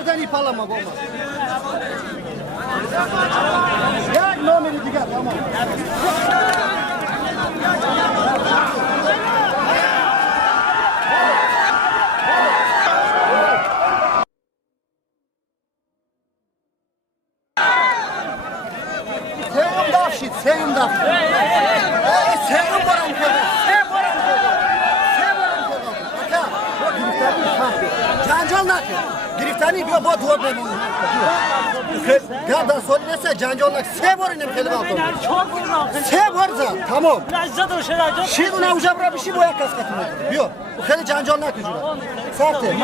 yerden ip alamam olmaz. Ya nomeri diğer tamam. Sevim dafşit, sevim dafşit. Sevim varan kadar, sevim varan kadar. Sevim varan kadar. Aka, bu giriftani kahve. Cancol nakı. Giriftani bir bu duvar ben onu. Gardan söylese cancol nakı. Sev varan hem kelime altı. Sev varsa, tamam. Şimdi ne ucabra bir şey boya kaskatını. Yok, bu kere cancol nakı. Sahte.